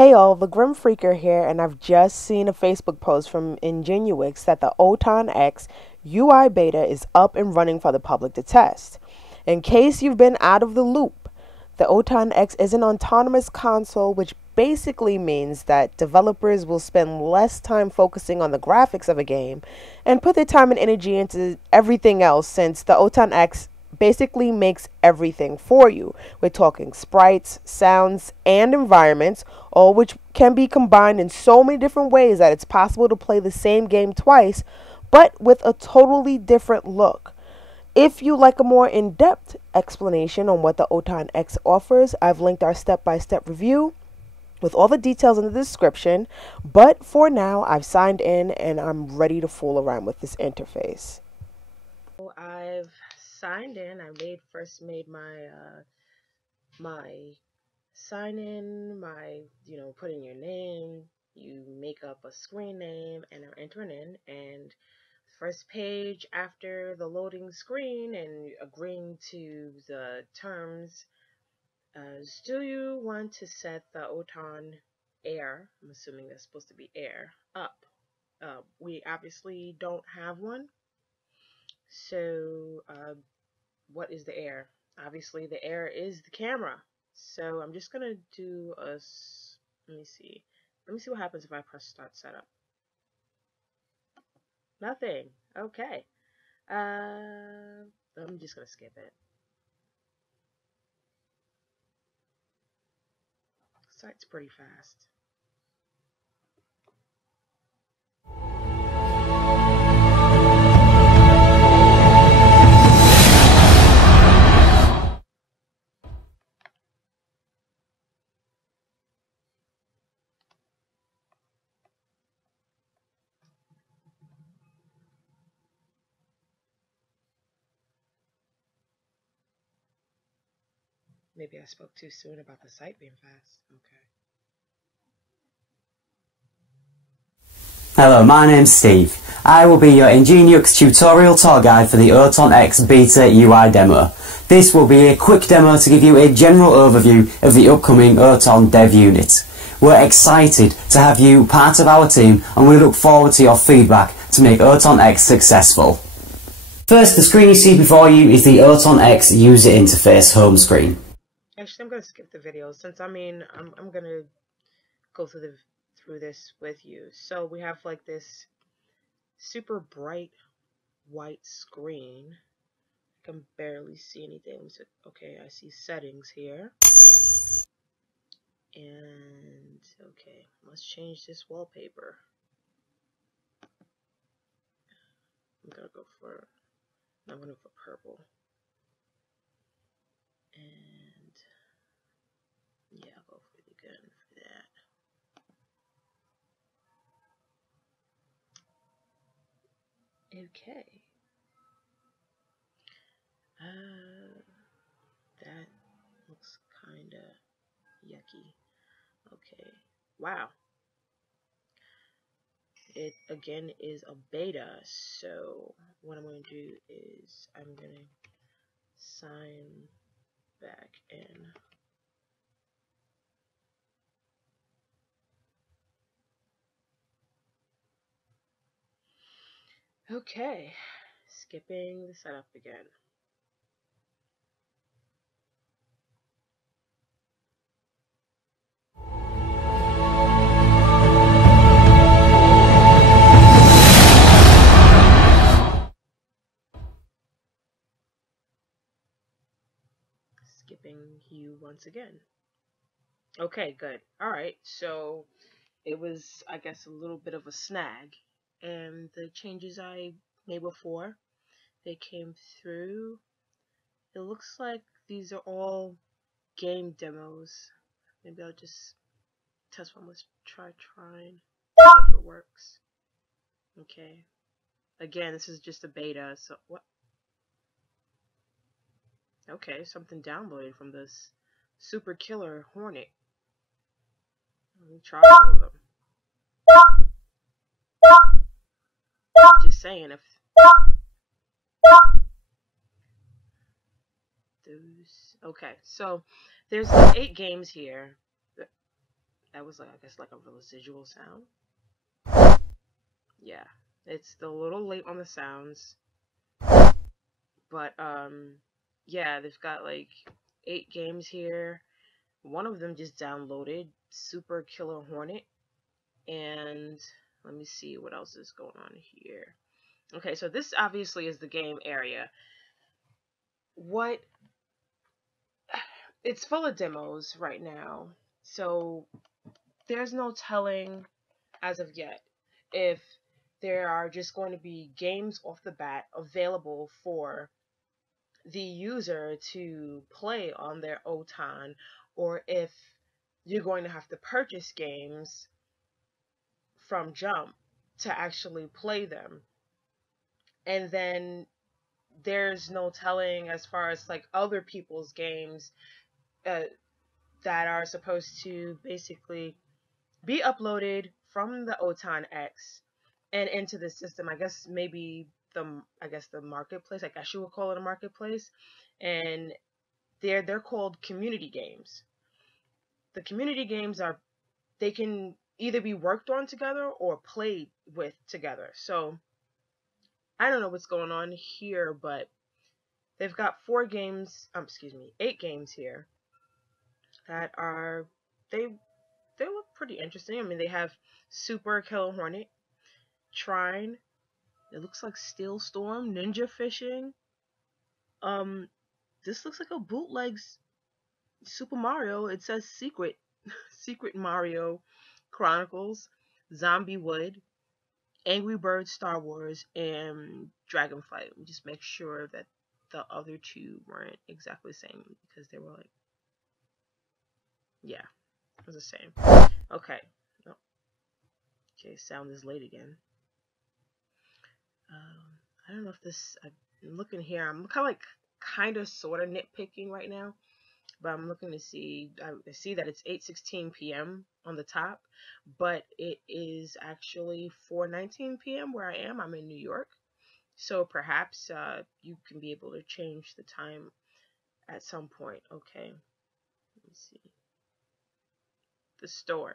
Hey all, the Grim Freaker here, and I've just seen a Facebook post from Engeniux that the OTON X UI beta is up and running for the public to test. In case you've been out of the loop, the OTON X is an autonomous console, which basically means that developers will spend less time focusing on the graphics of a game and put their time and energy into everything else, since the OTON X basically makes everything for you. We're talking sprites, sounds, and environments, all which can be combined in so many different ways that it's possible to play the same game twice, but with a totally different look. If you like a more in-depth explanation on what the OTON X offers, I've linked our step-by-step review with all the details in the description, but for now, I've signed in and I'm ready to fool around with this interface. I've signed in. I first made my my sign in, put in your name, you make up a screen name and are entering in, and first page after the loading screen and agreeing to the terms, do you want to set the OTON Air, I'm assuming that's supposed to be Air, up? We obviously don't have one, so what is the Air? Obviously the Air is the camera. So I'm just gonna do let me see what happens if I press start setup. Nothing. Okay. I'm just gonna skip it. Site's pretty fast. Maybe I spoke too soon about the site being fast. Okay. Hello, my name's Steve. I will be your Engeniux tutorial tour guide for the OTON X beta UI demo. This will be a quick demo to give you a general overview of the upcoming OTON dev unit. We're excited to have you part of our team, and we look forward to your feedback to make OTON X successful. First, the screen you see before you is the OTON X user interface home screen. Actually, I'm going to skip the video since I'm going to go through this with you. So we have like this super bright white screen. I can barely see anything. So, okay, I see settings here. And okay, let's change this wallpaper. I'm gonna go for purple. And yeah, I'll go pretty good for that. Okay. That looks kinda yucky. Okay. Wow. It again is a beta, so what I'm going to do is I'm going to sign back in. Okay, skipping the setup again. Skipping you once again. Okay, good. Alright, so it was, I guess, a little bit of a snag, and the changes I made before, they came through. It looks like these are all game demos. Maybe I'll just test one. Let's trying see if it works. Okay, again, this is just a beta, so what? Okay, something downloaded from this super killer Hornet. Let me try all of them. I'm just saying, if those. Okay, so there's like 8 games here. That was like, I guess, like a residual sound. Yeah, it's a little late on the sounds, but yeah, they've got like 8 games here. One of them just downloaded, Super Killer Hornet, and let me see what else is going on here. Okay, so this obviously is the game area. What It's full of demos right now, so there's no telling as of yet if there are just going to be games off the bat available for the user to play on their OTON, or if you're going to have to purchase games from jump to actually play them. And then there's no telling as far as like other people's games uh, that are supposed to basically be uploaded from the OTON X and into the system. I guess maybe the marketplace. I guess you would call it a marketplace, and they're called community games. The community games they can either be worked on together or played with together. So I don't know what's going on here, but they've got 8 games here that are they look pretty interesting. I mean, they have Super Killer Hornet, Trine. It looks like Steel Storm, Ninja Fishing. This looks like a bootleg Super Mario. It says Secret, Secret Mario Chronicles, Zombie Wood, Angry Birds Star Wars, and Dragonflight. Let me just make sure that the other two weren't exactly the same because they were like, yeah, it was the same. Okay. Oh. Okay, sound is late again. I don't know if I'm looking here. I'm kind of sort of nitpicking right now, but I'm looking to see. I see that it's 8:16 p.m. on the top, but it is actually 4:19 p.m. where I am. I'm in New York, so perhaps you can be able to change the time at some point. Okay, let me see. The store.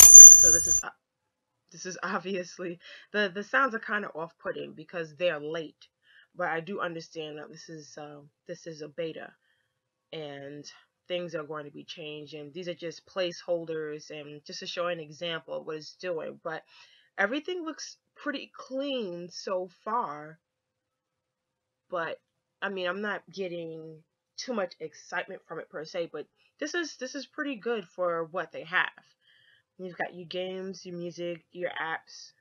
So this is obviously the sounds are kind of off-putting because they're late, but I do understand that this is a beta and things are going to be changed, and these are just placeholders and just to show an example of what it's doing. But everything looks pretty clean so far, but I mean, I'm not getting too much excitement from it per se, but this is pretty good for what they have. You've got your games, your music, your apps.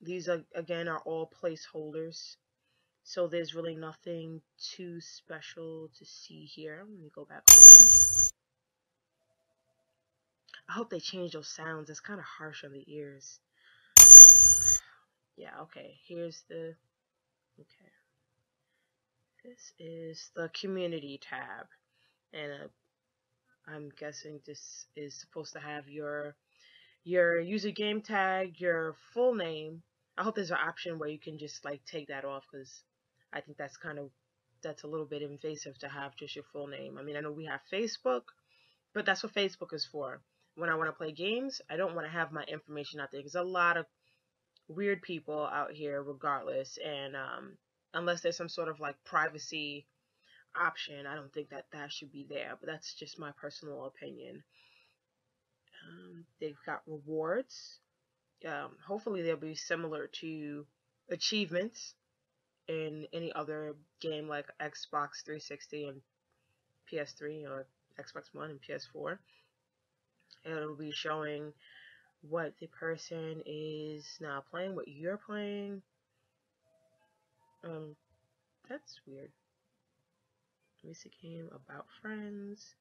These are again are all placeholders, so there's really nothing too special to see here. Let me go back home. I hope they change those sounds. It's kind of harsh on the ears. Yeah, okay. Okay. This is the community tab, and I'm guessing this is supposed to have your user game tag, your full name. I hope there's an option where you can just like take that off, because I think that's a little bit invasive to have just your full name. I mean, I know we have Facebook, but that's what Facebook is for. When I want to play games, I don't want to have my information out there because a lot of weird people out here regardless, and unless there's some sort of like privacy option, I don't think that should be there, but that's just my personal opinion. They've got rewards. Hopefully they'll be similar to achievements in any other game like Xbox 360 and PS3, or Xbox One and PS4. It'll be showing what the person is now playing, what you're playing. That's weird. Music game about friends.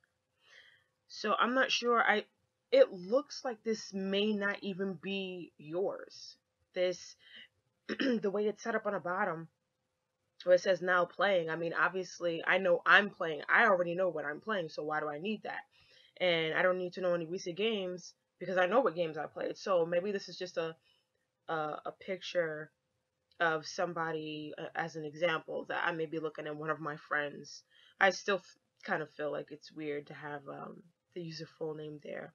So I'm not sure. It looks like this may not even be yours. This the way it's set up on the bottom where it says now playing. I mean, obviously I know I'm playing. I already know what I'm playing, so why do I need that? And I don't need to know any recent games because I know what games I played. So maybe this is just a picture of somebody as an example that I may be looking at one of my friends. I still kind of feel like it's weird to have the user full name there.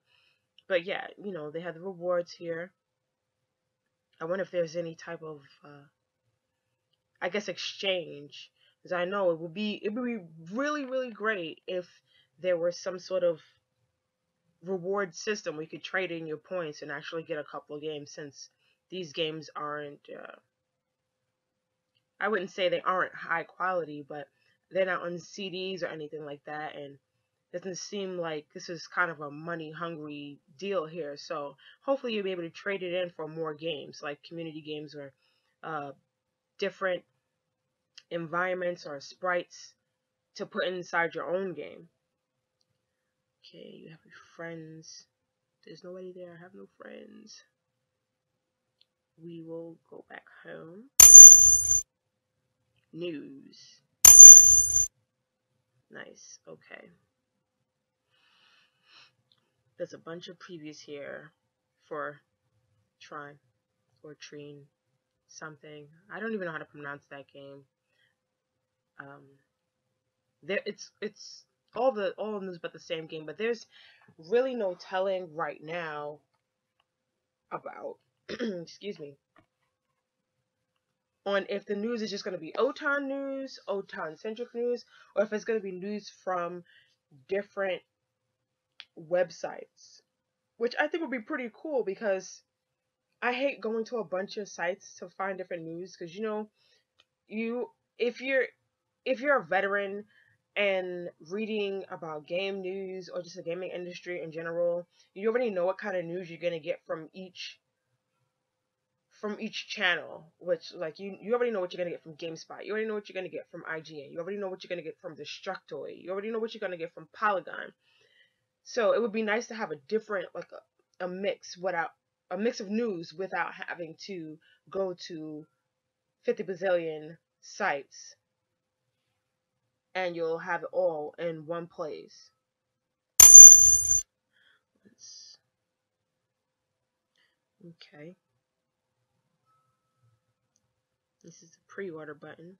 But yeah, you know, they have the rewards here. I wonder if there's any type of, I guess, exchange. Because I know it would be really, really great if there was some sort of reward system where you could trade in your points and actually get a couple of games, since these games aren't, I wouldn't say they aren't high quality, but they're not on CDs or anything like that, and it doesn't seem like this is kind of a money hungry deal here. So hopefully you'll be able to trade it in for more games, like community games or different environments or sprites to put inside your own game. Okay, you have your friends. There's nobody there. I have no friends. We will go back home. News. Nice. Okay. There's a bunch of previews here for Trine or Trine something. I don't even know how to pronounce that game. There it's all the news about the same game, but there's really no telling right now about excuse me, on if the news is just going to be OTON news, OTON centric news, or if it's going to be news from different websites, which I think would be pretty cool, because I hate going to a bunch of sites to find different news, because, you know, if you're a veteran and reading about game news or just the gaming industry in general, you already know what kind of news you're going to get from each channel, which, like, you already know what you're going to get from GameSpot, you already know what you're going to get from IGN, you already know what you're going to get from Destructoid, you already know what you're going to get from Polygon. So it would be nice to have a different, like a mix of news without having to go to 50 bazillion sites, and you'll have it all in one place. Okay. This is the pre-order button.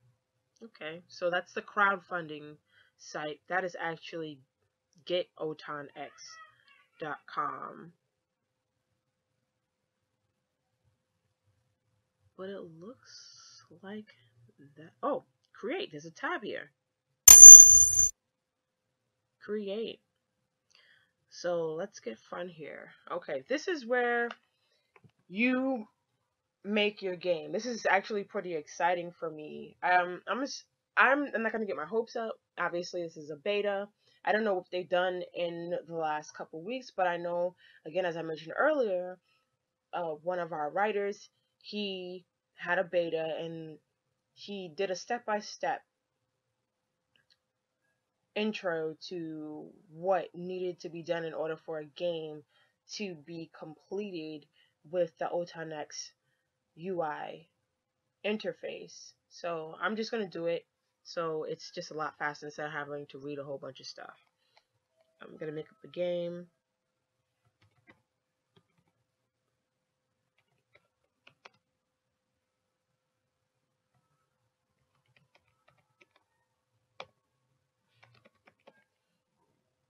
Okay, so that's the crowdfunding site. That is actually getotonx.com. But it looks like that. Oh, create. There's a tab here. Create. So let's get fun here. Okay, this is where you make your game. This is actually pretty exciting for me. I'm not gonna get my hopes up. Obviously, this is a beta. I don't know what they've done in the last couple weeks, but I know, again, as I mentioned earlier, one of our writers, he had a beta and he did a step-by-step intro to what needed to be done in order for a game to be completed with the OTON X UI interface. So I'm just going to do it, so it's just a lot faster instead of having to read a whole bunch of stuff. I'm going to make up the game.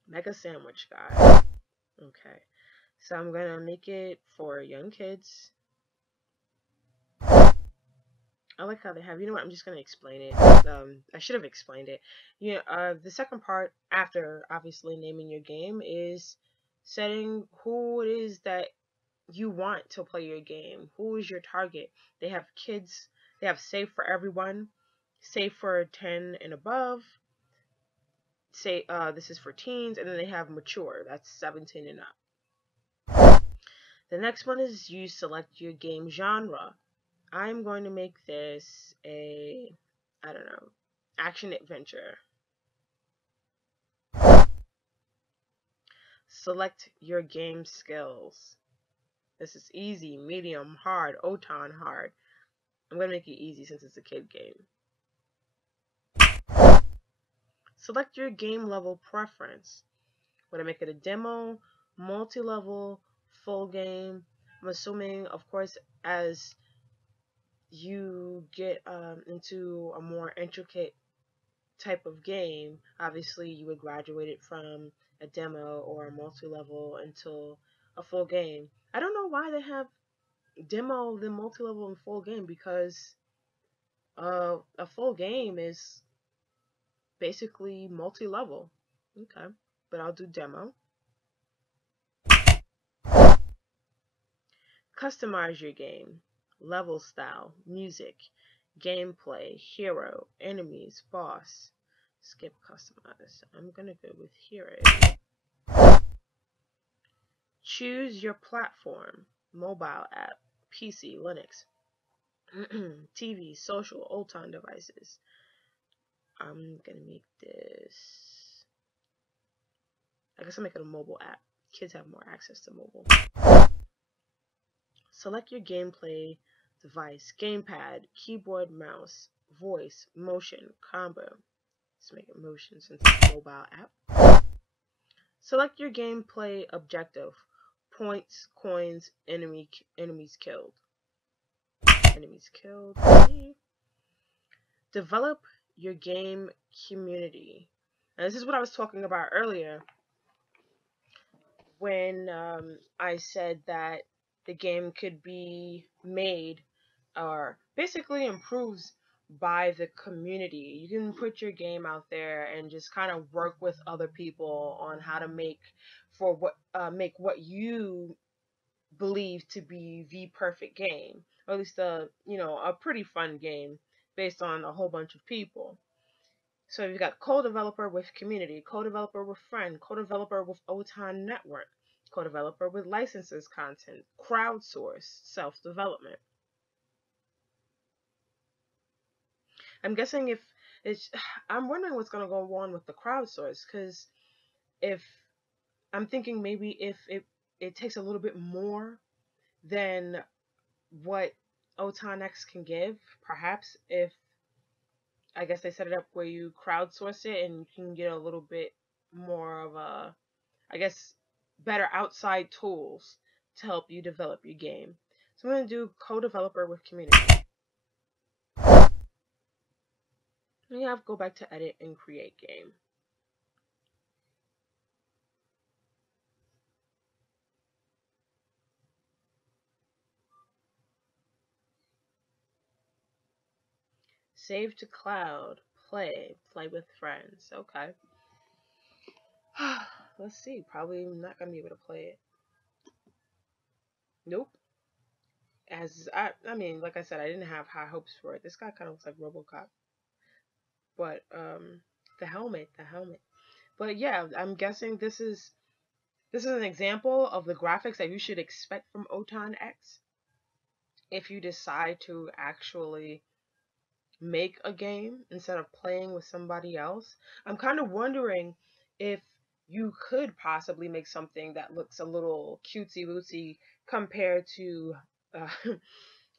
Mega sandwich guy. Okay, so I'm going to make it for young kids. I like how they have, you know what, I'm just going to explain it. I should have explained it. You know, the second part, after obviously naming your game, is setting who it is that you want to play your game. Who is your target? They have kids, they have safe for everyone, safe for 10 and above, say this is for teens, and then they have mature, that's 17 and up. The next one is you select your game genre. I'm going to make this a, I don't know, action adventure. Select your game skills. This is easy, medium, hard, OTON hard. I'm going to make it easy since it's a kid game. Select your game level preference. I'm going to make it a demo, multi-level, full game. I'm assuming, of course, as you get into a more intricate type of game, obviously you would graduate it from a demo or a multi-level until a full game. I don't know why they have demo, then multi-level, and full game, because a full game is basically multi-level. Okay, but I'll do demo. Customize your game. Level style, music, gameplay, hero, enemies, boss. Skip customize. I'm gonna go with hero. Choose your platform. Mobile app, PC, Linux, TV, social, OTON devices. I'm gonna make this, I guess I'll make it a mobile app. Kids have more access to mobile. Select your gameplay device, gamepad, keyboard, mouse, voice, motion, combo. Let's make it motion since it's a mobile app. Select your gameplay objective, points, coins, enemies killed. Enemies killed. Develop your game community. And this is what I was talking about earlier when I said that the game could be made or basically improves by the community. You can put your game out there and just kind of work with other people on how to make what you believe to be the perfect game, or at least a pretty fun game based on a whole bunch of people. So you've got co-developer with community, co-developer with friend, co-developer with OTON network, co-developer with licenses content, crowdsource, self-development. I'm guessing if it's, I'm wondering what's going to go on with the crowdsource, because if I'm thinking maybe if it takes a little bit more than what OTON X can give, perhaps if I guess they set it up where you crowdsource it and you can get a little bit more of a, I guess, better outside tools to help you develop your game. So I'm going to do co-developer with community. And you have to go back to edit and create game. Save to cloud, play with friends. Okay. Let's see. Probably not going to be able to play it. Nope. As I mean, like I said, I didn't have high hopes for it. This guy kind of looks like RoboCop. But the helmet. But yeah, I'm guessing this is an example of the graphics that you should expect from OTON X if you decide to actually make a game instead of playing with somebody else. I'm kind of wondering if you could possibly make something that looks a little cutesy-wootsy compared to uh,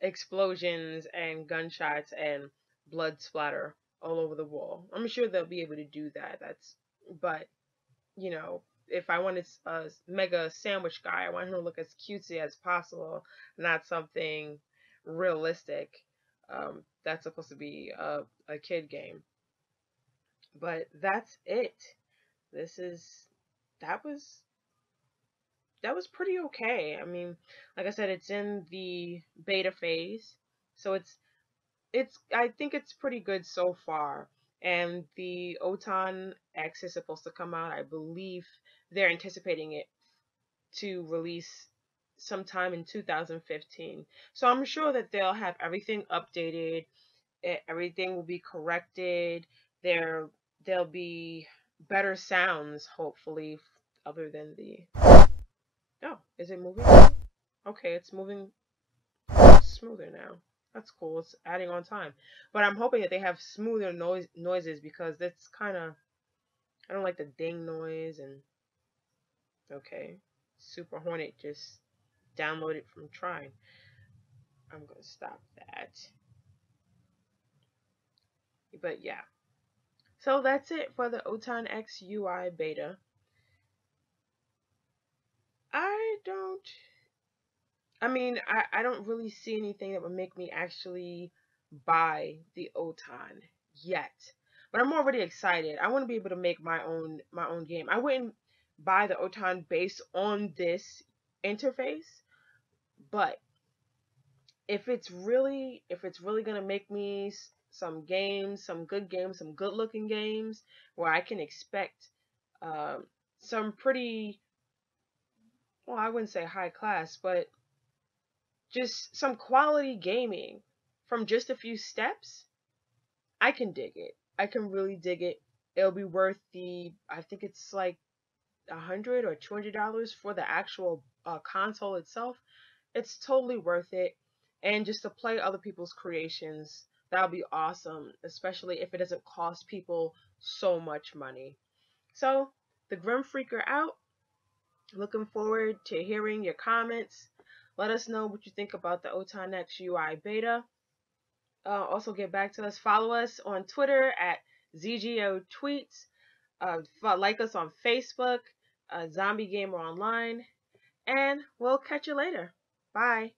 explosions and gunshots and blood splatter all over the wall. I'm sure they'll be able to do that. But you know, if I wanted a mega sandwich guy, I want him to look as cutesy as possible, not something realistic. That's supposed to be a kid game. But that's it. That was pretty okay. I mean, like I said, it's in the beta phase, so I think it's pretty good so far. And the OTON X is supposed to come out. I believe they're anticipating it to release sometime in 2015. So I'm sure that they'll have everything updated. Everything will be corrected. There'll be better sounds, hopefully, other than the... Oh, is it moving? Okay, it's moving smoother now. That's cool. It's adding on time. But I'm hoping that they have smoother noises, because that's kind of... I don't like the ding noise. And okay, Super Hornet just downloaded from Trying. I'm going to stop that. But yeah. So that's it for the OTON X UI beta. I don't really see anything that would make me actually buy the OTON yet. But I'm already excited. I want to be able to make my own game. I wouldn't buy the OTON based on this interface. But if it's really gonna make me some games, some good looking games where I can expect some pretty, well, I wouldn't say high class, but just some quality gaming from just a few steps, I can dig it. I can really dig it. It'll be worth I think it's like $100 or $200 for the actual console itself. It's totally worth it. And just to play other people's creations, that'll be awesome, especially if it doesn't cost people so much money. So, the Grim Freaker out. Looking forward to hearing your comments. Let us know what you think about the OTON X UI beta. Also get back to us. Follow us on Twitter at ZGOTweets. Like us on Facebook, Zombie Gamer Online. And we'll catch you later. Bye.